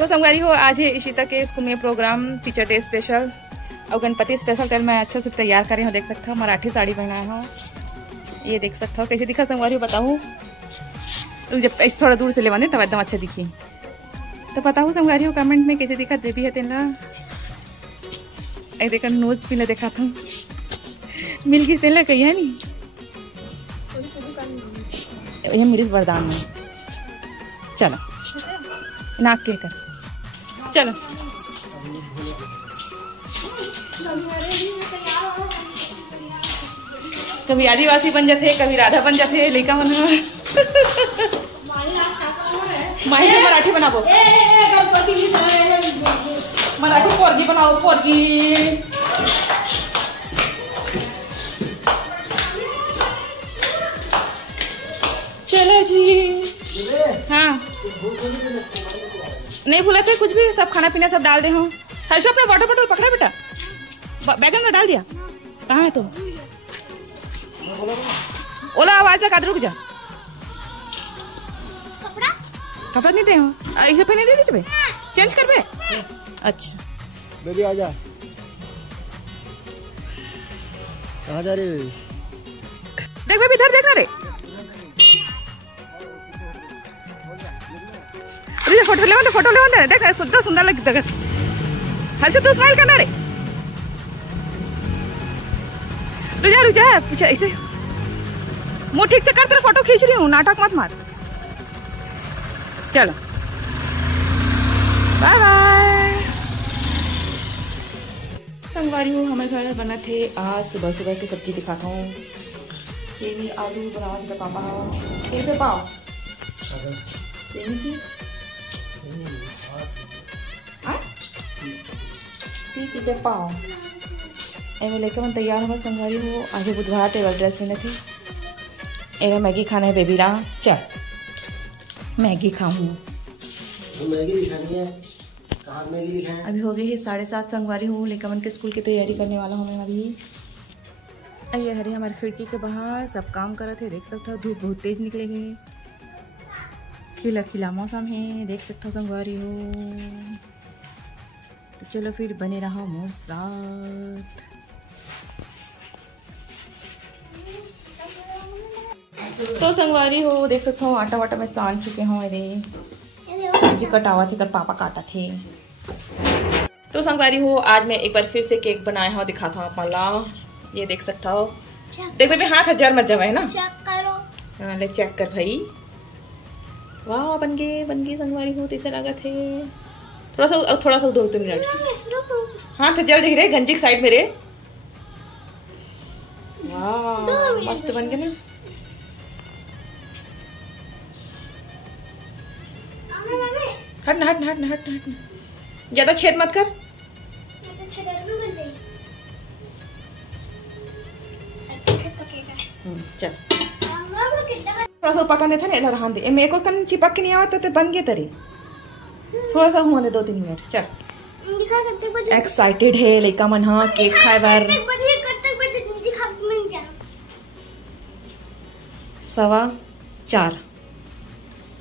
तो संगवारी हो, आज है इशिता के स्कूल में प्रोग्राम टीचर डे स्पेशल और गणपति स्पेशल। कल मैं अच्छे से तैयार करे हूँ, देख सकता हूँ मराठी साड़ी पहनाया हूँ। ये देख सकता हूँ कैसे दिखा संगवारी हो बताऊँ। जब ऐसे थोड़ा दूर से लेवाने तब एकदम अच्छा दिखी तो बताऊँ संगवारी हो कमेंट में कैसे दिखा बेबी है तेना। एक देखा नोज पीला देखा था मिल गई तेला कही है नहीं ये मिरिस वरदान में। चलो नाक के कर चलो। कभी आदिवासी बन जाते, कभी राधा बन जाते, लेका मन माही में मराठी बनाबो, मराठी पोरगी बनाओ पोरगी। चलो जी। हाँ नहीं भूला थे कुछ भी, सब खाना पीना सब डाल दे हूँ। हर्षो अपना वाटर बॉटल पकड़ा बेटा, बैगन में डाल दिया। कहाँ है तुम? ओला आवाज लगा, रुक जा। कपड़ा नहीं दे हूँ इसे पहने दे दीजिए, चेंज कर बे। अच्छा बेबी आजा, कहाँ जा रही है? देख बेबी इधर देखना रे, फोटो ले, फोटो ले, देख सुंदर सुंदर लगता है। हर्ष तू स्माइल करना रे, रुक जा पीछे ऐसे मुंह ठीक से कर, तेरा फोटो खींच रही हूँ, नाटक मत मार। चलो बाय बाय। संगवारी हूँ हमारे घर बना थे आज सुबह सुबह की सब्जी दिखाता हूँ। ये भी आलू बना के पापा ये पे पाओ की 30 रुपये पाओ एवं लेकर मैं तैयार हूँ। संगवारी हूँ आज बुधवार टेबल ड्रेस में थी एवं मैगी खाना है बेबी ला। चल मैगी खाऊँ, मैगी खानी है। कहाँ मैगी लिखा है? अभी हो गई है 7:30। संगवारी हूँ लेकर मन के स्कूल की तैयारी करने वाला हूँ मैं अभी। ये हरे हमारी खिड़की के बाहर सब काम कर रहे थे, देख सकते हो धूप बहुत तेज निकलेगी, खिला खिला मौसम है, देख सकते हो संगवारी हो। तो चलो फिर बने रहो मोर साथ। तो संगवारी हो देख सकते हो आटा वाटा में सान चुके हूँ। अरे जी कटावा थे, कर पापा काटा थे। तो संगवारी हो आज मैं एक बार फिर से केक बनाया हूँ, दिखाता हूँ आप मला। ये देख सकता हो, देख बेबी हाथ हजार मत जावा है ना, चेक करो। हाँ ले चेक कर भाई, वाह बन गए संगवारी हो। ऐसे लगा थे थोड़ा सा 2 मिनट हाथ जल दिख रहे गंजी की साइड मेरे। वाह मस्त बन गए ना। हट ज्यादा छेद मत कर। चल थोड़ा सा पकाने था ना, इधर हाथ दे मेरे को कन चिपक के नहीं आवता तो बन गए तेरे। थोड़ा सा होने 2-3 मिनट। चल एक्साइटेड है लड़का मन हाँ केक खाए बार। 4:15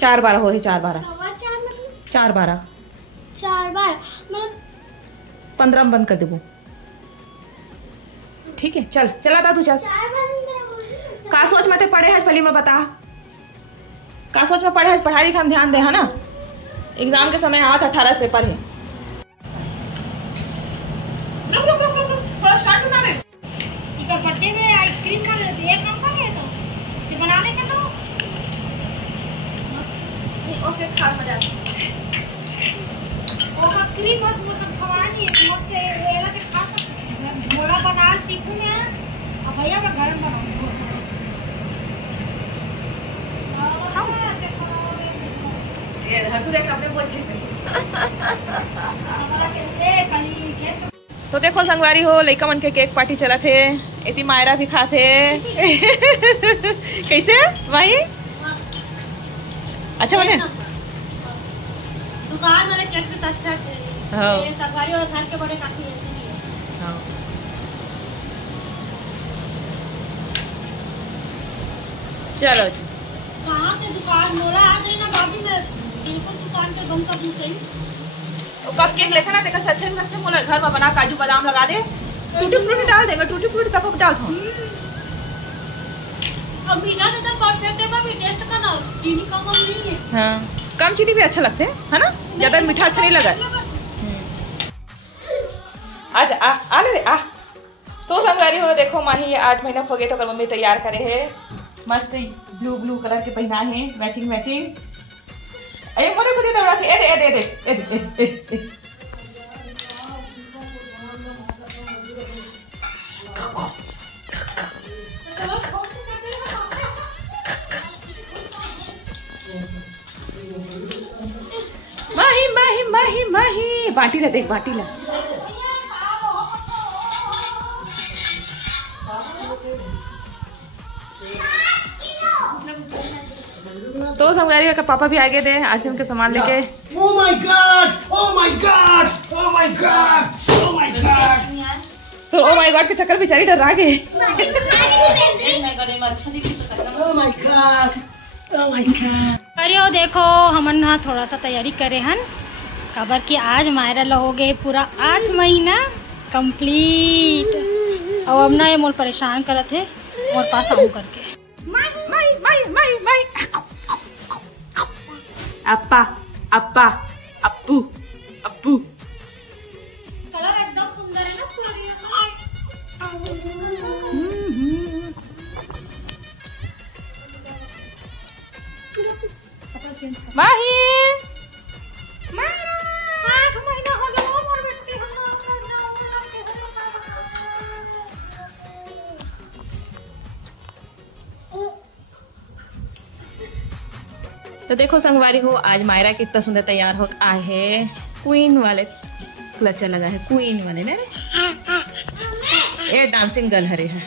4:12 हो है 4:12 मतलब 15 में बंद कर देबो। ठीक है चल चला था तू चल। का सोच में पढ़े है पहले में बता, का सोच में पढ़े है, पढ़ाई लिखाई में ध्यान दे है ना। एग्जाम के समय 18 पेपर है। थोड़ा स्टार्ट करना रे। इधर बर्थडे में आइसक्रीम खा लेते हैं, काम कर तो ये बनाने का तो ओके खा मजा। ओ आइसक्रीम बहुत मतलब खवानी है मस्त है, ये के खा सकते हैं। थोड़ा बना सीखूं मैं, अब भैया मैं घर में बनाऊंगा। ये हंसू देख अपने पोछ तो देखो संगवारी हो लइका मन के केक पार्टी चला थे, इतनी मायरा भी खाते कैसे वही अच्छा बने दुकान वाले केक से अच्छा है। संगवारी और घर के बड़े काफी है। चलो कहाँ से दुकान मोड़ा आ गई ना बाबी में, बिल्कुल दुकान पे बंद कर दूं सही। कप केक लेके ना देखा अच्छे लगते बोला घर में बना काजू बादाम लगा दे टूटी फ्रूटी डाल दे मैं टूटी फ्रूटी तक डाल दूँ अब बिना तो परफेक्ट है भाभी टेस्ट करना चीनी कम नहीं है। हाँ कम चीनी भी अच्छा लगते है ना ज्यादा मीठा अच्छा नहीं लगा। आज आ ले आ तो संगवारी हो देखो माही 8 महीना हो गए तो कल मम्मी तैयार करे है मस्त ब्लू कलर के पहना है मैचिंग अरे मोरे को दे दौड़ा थे ए माही बाटी ला देख बाटी ला तो संगवारी का पापा भी आ गए थे आरसीएम के सामान लेके। Oh my God! Oh my God! Oh my God! Oh my God! तो ओ माय गॉड के चक्कर बेचारी डरा गए। Oh my God! Oh my God! अरे देखो हमन ना थोड़ा सा तैयारी करे हन खबर कि आज मायरा लहोगे पूरा 8 महीना कंप्लीट। अब ना ये मोल परेशान करत है और पास आऊं करके माई अप्पा अप्पा अप्पू अप्पू कलर एकदम सुंदर है ना माही तो देखो संगवारी हो आज मायरा कितना सुंदर तैयार हो आए है क्वीन वाले क्लचर लगा है क्वीन वाले ने ये डांसिंग गर्ल हरे है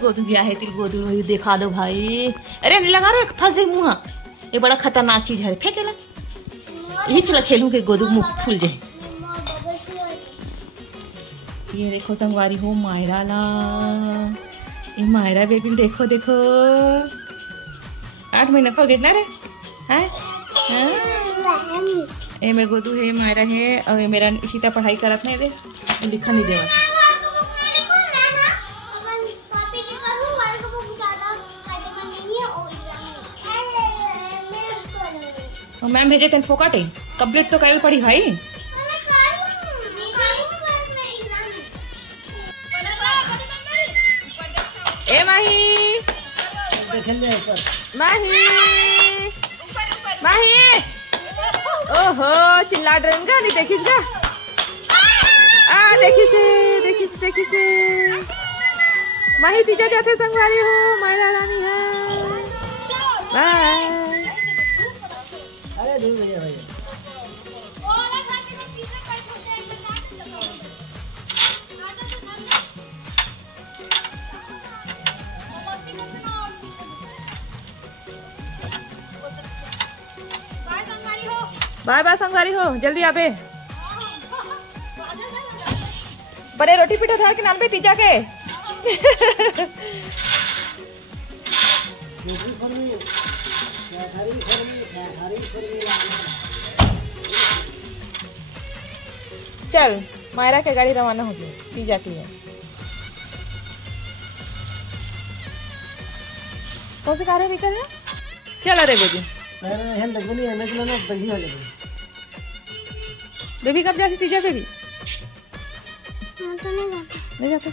गोदू भी आहे तिल गोदू वही दिखा दो भाई अरे नहीं लगा रहे फंस मुँह ये बड़ा खतरनाक चीज है फेंकेला यही चला खेलूं के गोदू मुँह फूल जाए। ये देखो संगवारी हो मायरा ला ये मायरा बेबी देखो देखो 8 महीना हो गए ना रे ये मेरे गोदू है मायरा है और ये मेरा इशिता पढ़ाई करत नहीं दे लिखा नहीं देवा मैम भेजे तेन फोकट है कंप्लीट तो कल पड़ी भाई। ए माही माही ओहो चिल्ला ड्रेंगा नहीं देखिस गा देखी से माही तीजा जाते संगवारी हो मायरा रानी है बाय। अरे दूर भैया भैया बाय बाय संगवारी हो जल्दी आबे बड़े रोटी पीठा थार के नाल पे तीजा के चल मायरा के गाड़ी रवाना हो गई तीजा के लिए कौन से कार है है चल अरे बेबी बेबी कब जाती तीजा बेबी नहीं जाते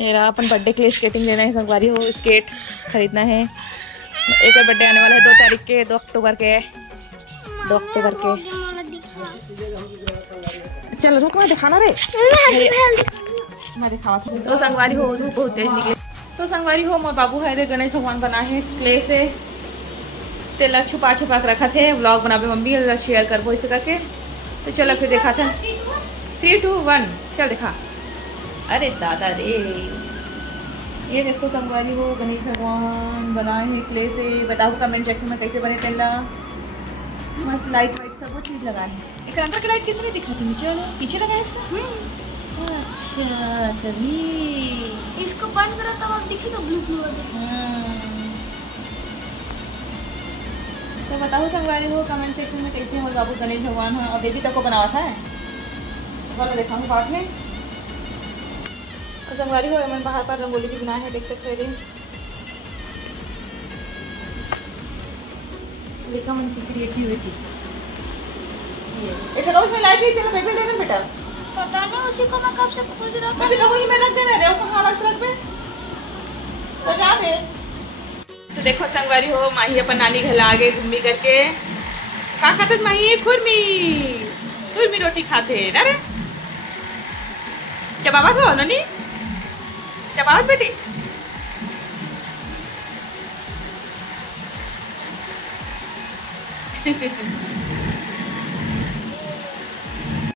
मेरा अपन बर्थडे के लिए स्केटिंग लेना है संगवारी हो स्केट खरीदना है एक बर्थडे आने वाला है 2 तारीख के 2 अक्टूबर के चल रुक मैं दिखाना रे मैं दिखावा तो संगवारी हो धूप बहुत तेज निकले तो संगवारी हो मोर बाबू है गणेश भगवान बनाए हैं क्ले से तेला छुपा के रखा थे व्लॉग बनाबे मम्मी शेयर करबो इसे करके तो चलो फिर देखा था 3 2 1 चल दिखा अरे दादा रे ये देखो संगवारी हो गणेश भगवान बनाए हैं क्ले से बताओ कमेंट सेक्शन में कैसे बने तेला मस्त लाइट वाइट सब चीज लगा है एक अंदर की लाइट किसने दिखा थी नीचे वाले पीछे लगा है इसका अच्छा तभी इसको बंद करो तब आप दिखे तो ब्लू ब्लू बताओ संगवारी हो कमेंट सेक्शन में कैसे हमारे बाबू गणेश भगवान है और बेबी तक को बनावा था वाला दिखाऊंगा बाद में। और संगवारी हो मैंने बाहर पर रंगोली भी बनाया है, देख सकते हैं। लिखा मन की क्रिएटिविटी। ये उसमें लाइट नहीं चला बेबी लेना बेटा, पता नहीं उसी को मैं कब से खोज रहा था। बेबी तो वही मैं रख देना रहे हो कहाँ वाला रख में सजा दे। तो देखो संगवारी हो माही अपन नानी घर आगे घूमी करके का खाते माही खुरमी खुरमी रोटी खाते अरे चबावत हो ननी चबावत बेटी।